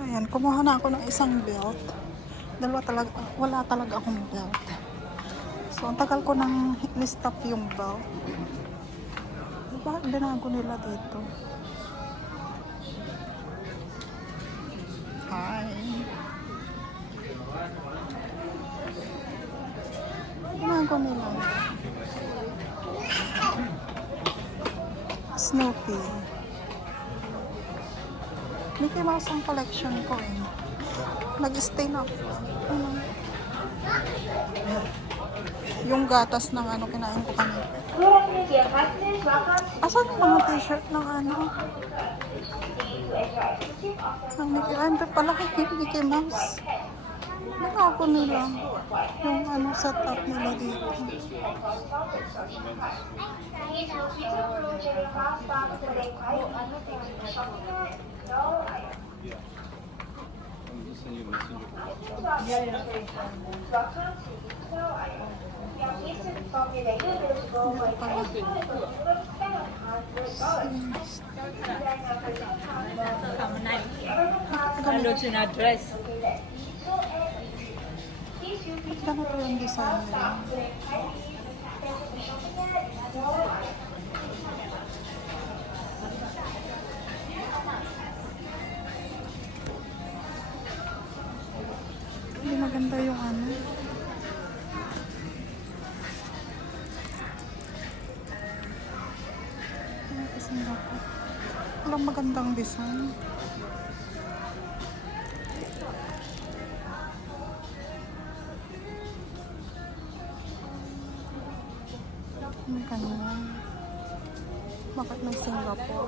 So, ayan. Kumuha na ako ng isang belt. Wala talaga akong belt. So, ang tagal ko nang listap yung belt. Bakit binago nila dito? Hi. Binago nila. Snoopy. Mickey Mouse ang collection ko eh. Nag-stay na ako. Yung gatas ng ano kinain ko kanina. Asan yung mga t-shirt ng ano? Ng Mickey, ando pala kay Mickey Mouse. Nakapo nila yung ano setup nila dito. Look in our dress. Ganito yung design nila. Hindi maganda yung ano. Ano kasi dapat? Walang magandang design. May kanya. Bakit may Singapore?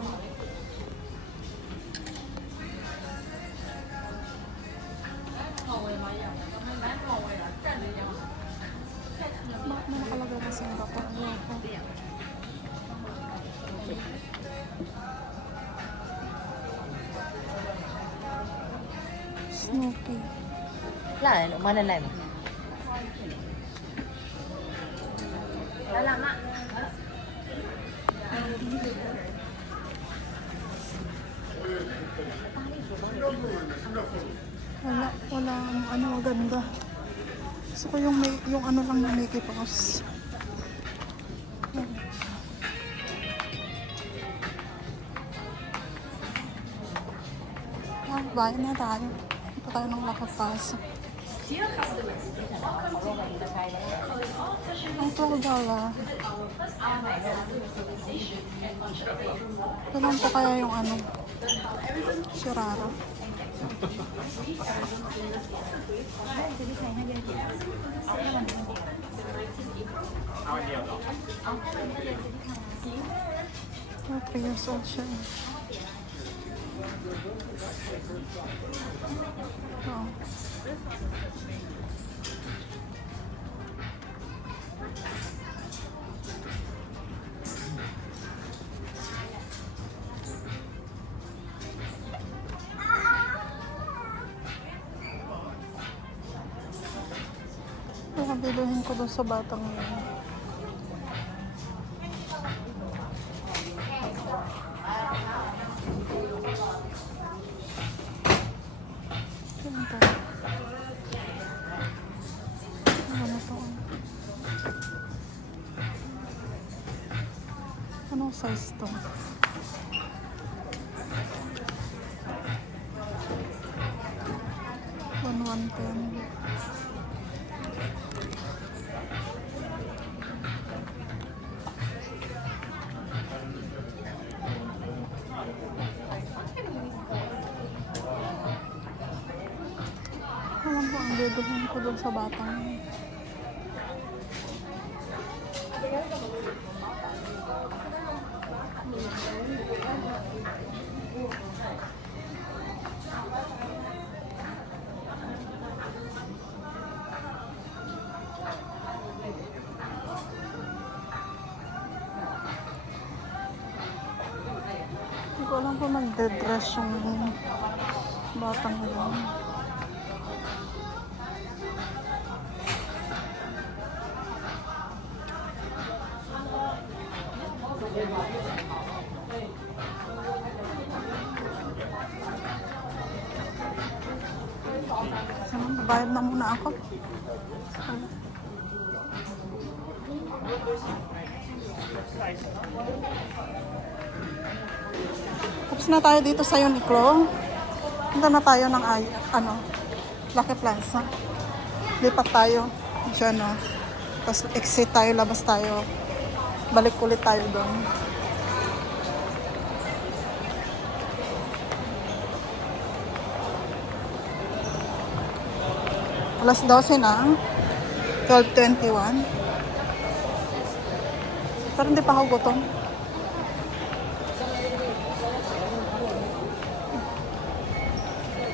Bakit may nakalagay na Singapore? Ayoko. Snoopy. Lah, mana lain? Lama. Wala ano maganda. Gusto ko yung ano lang na Mickey Mouse. Bayan na tayo. Ito tayo ng Lakas. Ang $12. Kailan ko kaya yung ano? Shirara. Oh, 3 years old siya. Oh. Biluhin ko doon sa batang yun. Ano to? Anong size to? $110. Alam ko, ang biluhin ko doon sa batang yun. Hindi ko alam kung magde-dress yung batang yun. So, bayad na muna ako. Tapos na tayo dito sa Uniqlo. Punta na tayo ng Lucky Plaza. Lipat tayo. Diyan, no? Tapos exit tayo, labas tayo. Balik ulit tayo doon. Alas 12 na. 12:21. Pero hindi pa ako gutom.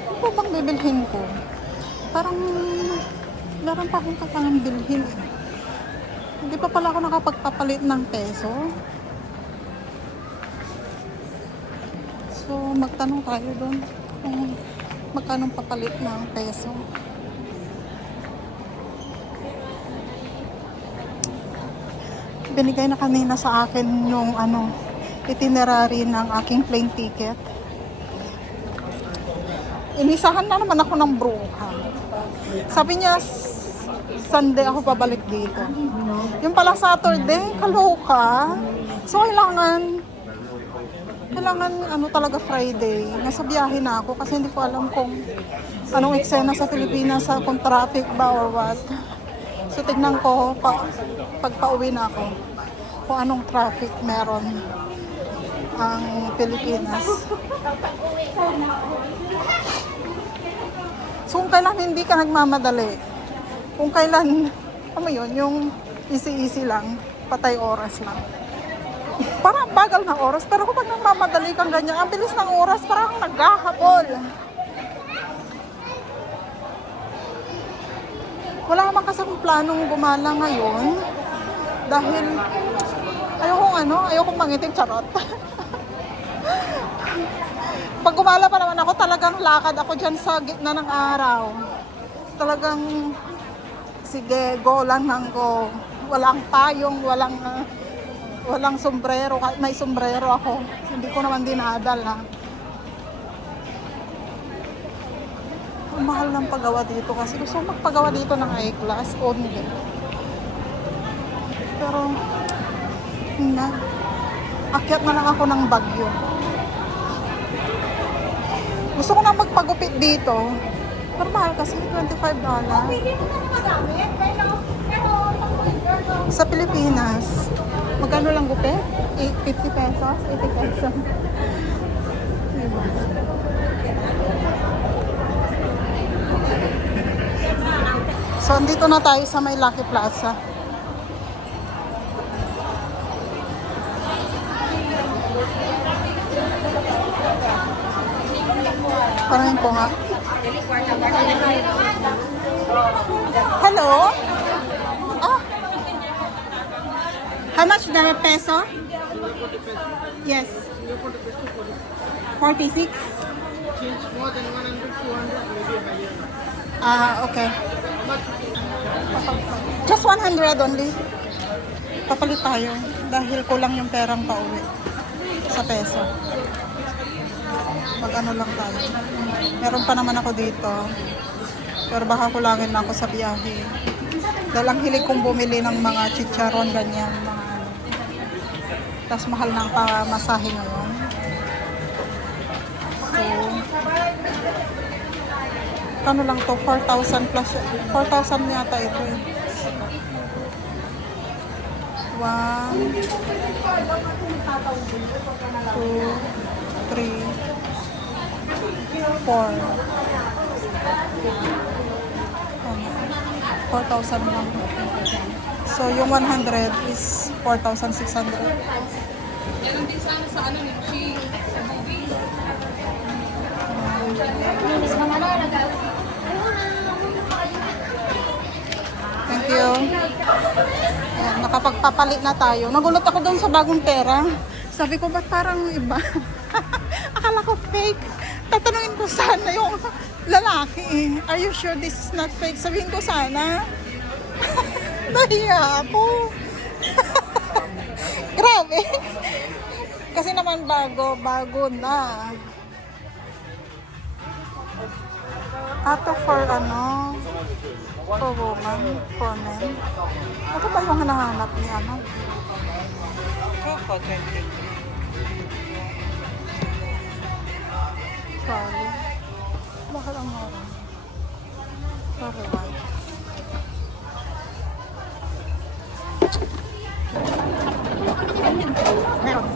Ano ba bang bibilhin ko? Parang meron pa akong katangang bilhin eh. Hindi pa pala ako nakapagpapalit ng peso. So, magtanong tayo doon kung magkano papalit ng peso. Binigay na kanina sa akin yung itinerary ng aking plane ticket. Inisahan na naman ako ng bruha. Sabi niya, Sunday ako pabalik dito. Yung pala Saturday, kaloka. So, kailangan talaga Friday. Nasa biyahe na ako kasi hindi ko alam kung anong eksena sa Pilipinas, kung traffic ba or what. So, tignan ko pag pauwi na ako kung anong traffic meron ang Pilipinas. So, kung kailan hindi ka nagmamadali, kung kailan, yung easy-easy lang, patay oras lang. Parang bagal ng oras, pero kung pag nagmamadali kang ganyan, ang bilis ng oras, parang naghahabol. Wala naman kasi akong planong gumala ngayon dahil ayokong mangitim, charot. Pag gumala pa naman ako, talagang lakad ako dyan sa gitna ng araw. Talagang, sige, go lang nang go. Walang payong, walang sombrero. Kahit may sombrero ako, hindi ko naman dinadala. Ang mahal ng paggawa dito kasi gusto magpagawa dito ng I-class only. Pero, akyat na lang ako ng Bagyo. Gusto ko na magpagupit dito. Pero mahal kasi $25. Sa Pilipinas, magkano lang gupit? 50 pesos? 80 pesos? Diba? So, andito na tayo sa may Lucky Plaza. Parahin ko nga. Hello? Oh. How much the peso? Yes. 46? Okay. Just 100 only. Papalit tayo dahil kulang yung perang pauwi sa peso. Mag-ano lang tayo. Meron pa naman ako dito. Pero baka kulangin na ako sa biyahe. Dahil ang hilig kong bumili ng mga chicharon, ganyan. Tapos mahal ng pamasahe ngayon. So, kano lang to? 4,000 plus. 4,000 yata ito eh. 1, 2, 3, 4. 4,000 lang. So, yung 100 is 4,600. Meron din sana sa Chi, sa movie. Thank you. Ayan, nakapagpapalit na tayo. Nagulat ako doon sa bagong pera. Sabi ko, ba't parang iba? Akala ko fake. Tatanungin ko sana yung lalaki eh. Are you sure this is not fake? Sabihin ko sana. Nahiya ako. Grabe. Kasi naman bago na. Ato for ano, for woman, for men. Ito ba yung hinahanap ni ano? Choco, 20. Sorry. Bakit ang mura? Sorry, white. Meron.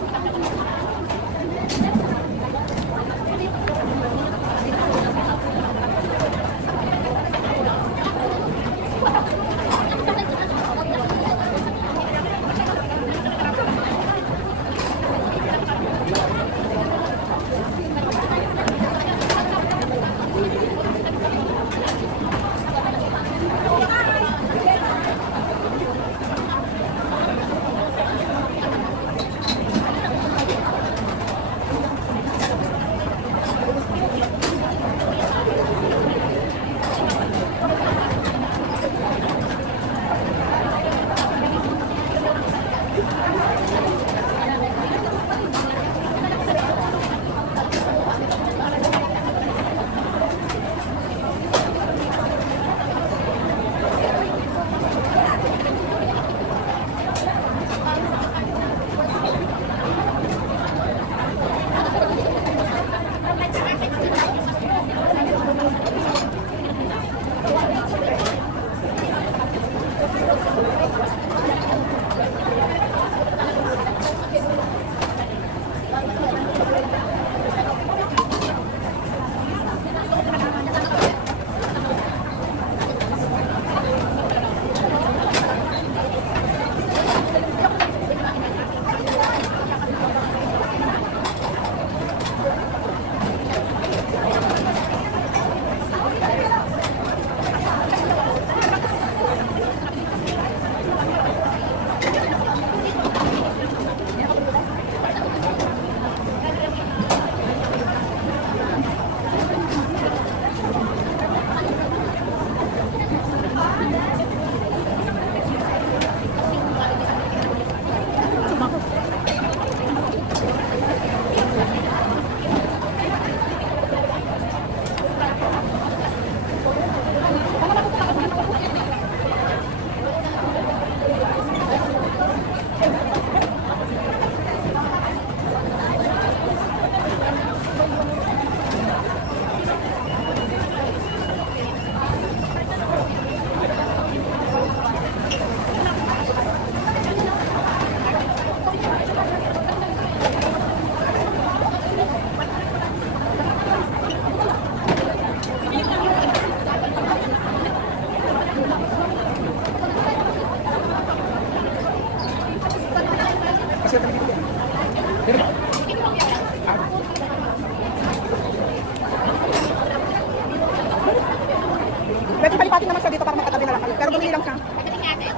Pwede palipatin naman siya dito para magkatabi na lang kayo. Pero bumili lang siya.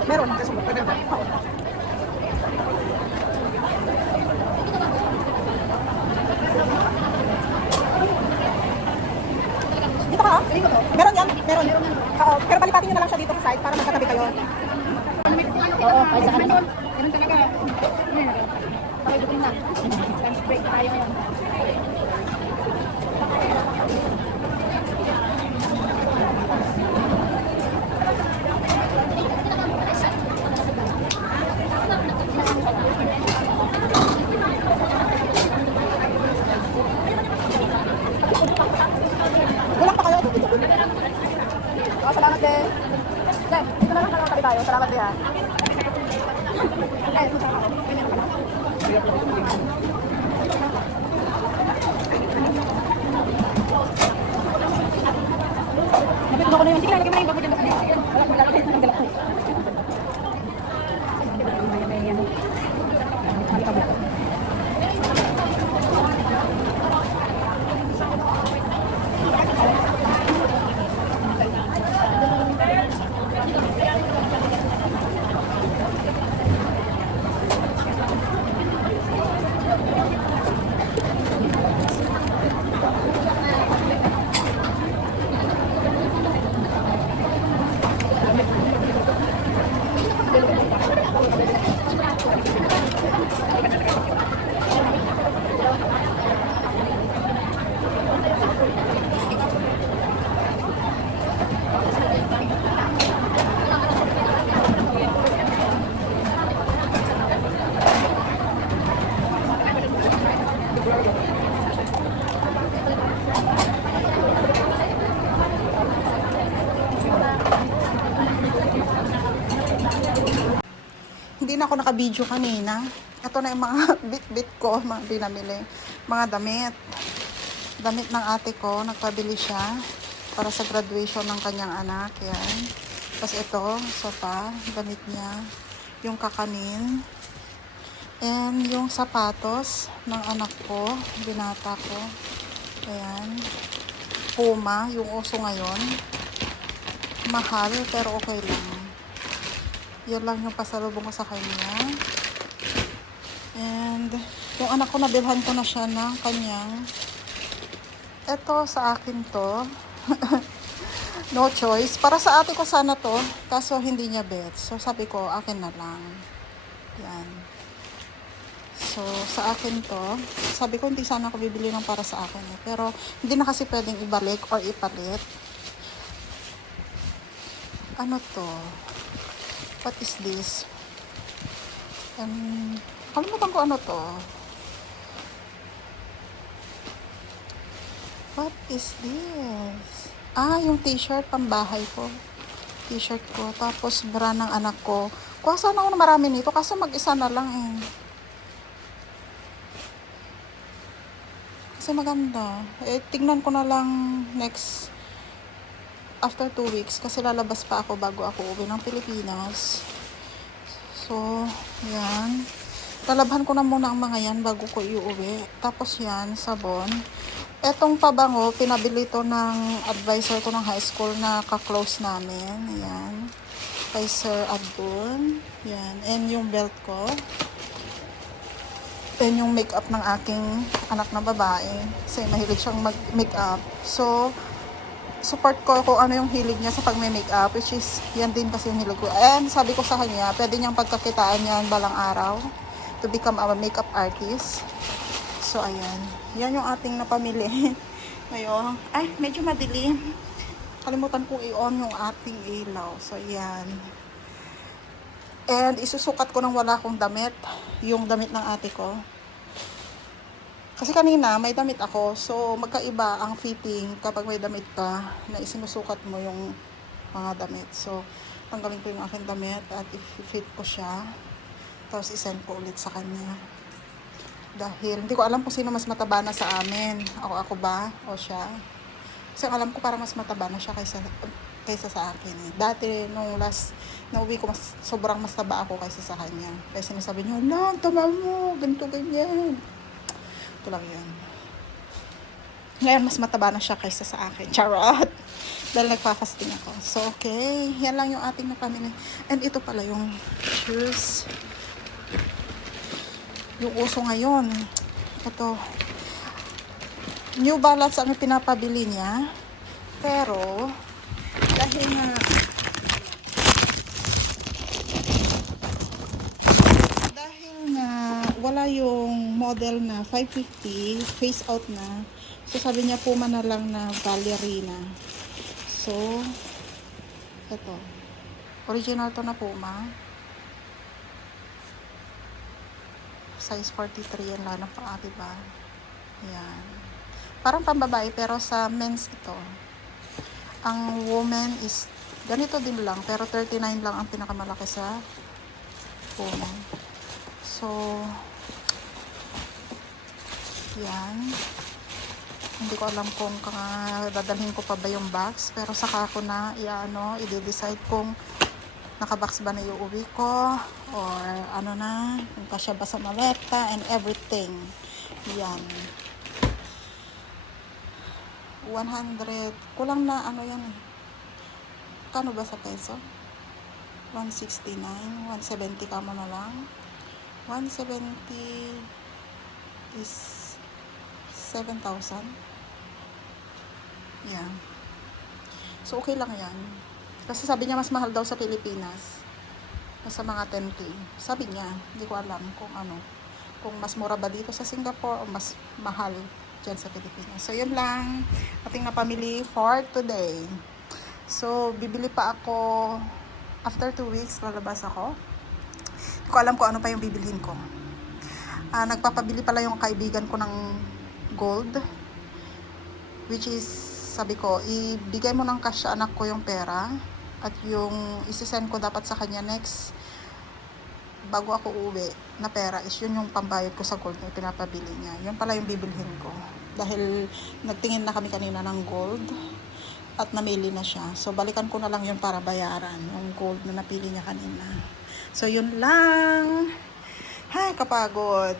Meron. Oo. Dito ka, meron yan. Meron. Oo. Pero palipatin nyo na lang siya dito sa side para magkatabi kayo. Oo, ay sa kanila. Ganun talaga. Pakidutin na. Lunch break tayo ngayon. Gulang pa kayo. Oh, salamat din. Jen, dito na lang tabi tayo. Salamat din ha. Jen, napit mo ko na yun. Sige, lagay mo na yung bago dyan. Sige, wala ng dala. na ako naka-video kanina. Ito na yung mga bit-bit ko, mga binamili. Mga damit. Damit ng ate ko, nagpabili siya para sa graduation ng kanyang anak. Yan. Tapos ito, sopa, damit niya. Yung kakanin. And yung sapatos ng anak ko, binata ko. Ayan. Puma, yung uso ngayon. Mahal, pero okay lang. Yan lang yung pasalubong ko sa kanya. And yung anak ko, nabilhan ko na siya ng kanyang. Ito sa akin to. No choice. Para sa ate ko sana to, kaso hindi niya bet. So sabi ko, akin na lang. Yan. So sa akin to, sabi ko hindi sana ako bibili ng para sa akin. Pero hindi na kasi pwedeng ibalik or ipalit. Ano to? What is this? Kalimutan ko ano to. What is this? Yung t-shirt pambahay ko. T-shirt ko. Tapos bra ng anak ko. Kuha sana ako na marami nito kasi mag-isa na lang eh. Kasi maganda. Tignan ko na lang next after 2 weeks kasi lalabas pa ako bago ako uwi ng Pilipinas. So, yan. Lalabhan ko na muna ang mga yan bago ko iuwi. Tapos yan, sabon. Etong pabango, pinabili to ng advisor ko ng high school na ka-close namin. Ayan. Kay Sir Abdul. Yan. And yung belt ko. And yung makeup ng aking anak na babae. Kasi mahilig siyang mag-makeup. So, support ko kung ano yung hilig niya sa pag-makeup. Which is, yan din kasi yung hilig ko. And sabi ko sa kanya, pwede niyang pagkakitaan yan balang araw. To become a makeup artist. So, ayan. Yan yung ating napamili. Ngayon, medyo madilim. Kalimutan kong i-on yung ating ilaw. So, ayan. And, isusukat ko nang wala akong damit. Yung damit ng ate ko. Kasi kanina, may damit ako. So, magkaiba ang fitting kapag may damit ka na isinusukat mo yung mga damit. So, tanggalin ko yung aking damit at i-fit ko siya. Tapos, isend ko ulit sa kanya. Dahil hindi ko alam kung sino mas mataba na sa amin. Ako ba? O siya? Kasi alam ko parang mas mataba na siya kaysa sa akin. Dati, nung last na uwi ko, sobrang mas taba ako kaysa sa kanya. Kaya sinasabi niyo, "Lang, taba mo. Ganito, ganyan." Ito lang yan. Ngayon, mas mataba na siya kaysa sa akin. Charot! Dahil nagpa-fasting ako. So, okay. Yan lang yung ating napamili. And ito pala yung shoes. Yung uso ngayon. Ito. New Balance ang pinapabili niya. Pero, dahil nga wala yung model na 550, face out na. So, sabi niya Puma na lang na ballerina. So, ito. Original to na Puma. Size 43 yan lalo pa, diba? Ayan. Parang pambabae pero sa men's ito. Ang woman is ganito din lang pero 39 lang ang pinakamalaki sa woman. So, yan. Hindi ko alam kung dadalhin ko pa ba yung box pero saka ko na i-decide kung nakabox ba na yung uwi ko or ano na, kung kasya ba sa maleta and everything. Yan. 100, kulang na yan eh. Kano ba sa peso? 169, 170 ka mo na lang. 170 is 7,000. Yan. So okay lang yan. Kasi sabi niya mas mahal daw sa Pilipinas. Nasa mga 10K. Sabi niya, hindi ko alam kung kung mas mura ba dito sa Singapore o mas mahal dyan sa Pilipinas. So, yun lang ating napamili for today. So, bibili pa ako after 2 weeks, lalabas ako. Hindi ko alam kung ano pa yung bibilhin ko. Nagpapabili pala yung kaibigan ko ng gold. Which is, sabi ko, ibigay mo ng cash sa anak ko yung pera. At yung isisend ko dapat sa kanya next bago ako uwi na pera is yun yung pambayad ko sa gold na pinapabili niya. Yun pala yung bibilhin ko. Dahil nagtingin na kami kanina ng gold at namili na siya. So balikan ko na lang yun para bayaran yung gold na napili niya kanina. So yun lang. Ay, kapagod.